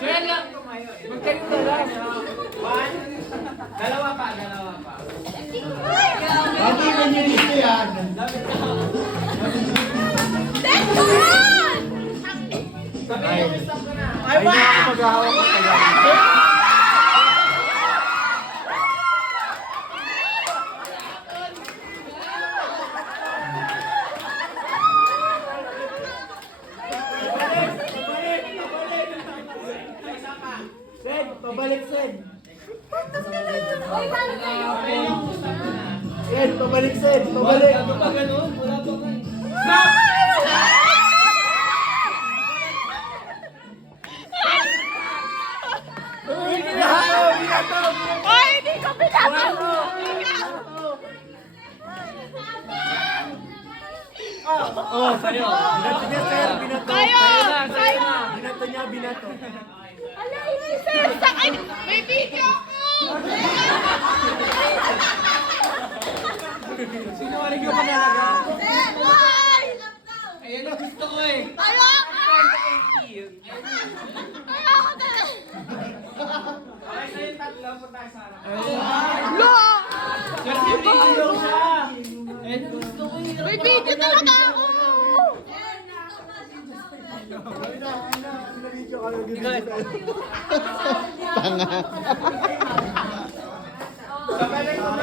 Kaya lang. Magkayo na lang. One. Dalawa pa. Hindi ka niya dito yan. Sabi mo, stop ko na. Ay, maghahawak ka kaya. Sen, pabalik Sen. Sen, pabalik Sen, pabalik. Ano pa ganun? Wala pa nga. Ay, hindi ko binato! Oh, sa'yo. Binato niya, sir. Binato. Kayo! Sa'yo na. Binato niya, binato. Ala, hindi sir! Sakay! May video ako! Sinungaling ka pa talaga. Ay! Ayan ang gusto ko eh. Ayoko! Ayoko na! Okay, sa'yo tatlo. Punta sa harap. Lo! Kasi video siya. Ayan ang gusto ko eh. May video talaga ako!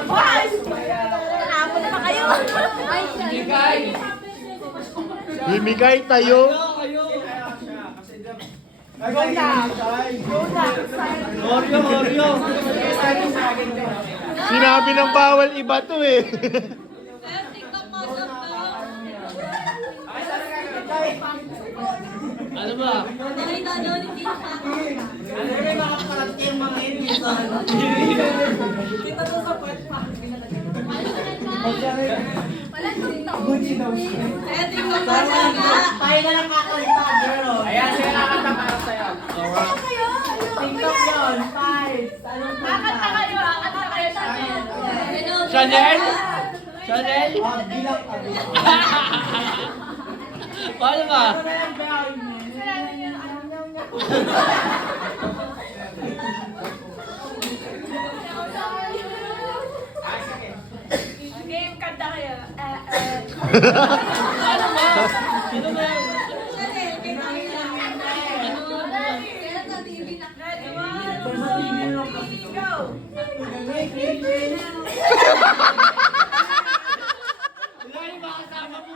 Hoy! Nanapon na ba kayo? Ay, Hindi kay. Bimigay tayo. Kayo. Oreo. Sinabi ng bawal iba to eh. Ano ba? Ano may mga parating mga hindi sa Kita to sa part pa. Tayo na lang kakalita, girl. Ayan, siya nakakanta para sa'yo. TikTok yun. Five. Anong Kakanta kayo, kakanta kayo sa akin. Chanel? Chanel? Bilang kami. Paano ba? Game, kanta kayo. Paano ba? Sino ba yun? Wala yung makasama mo.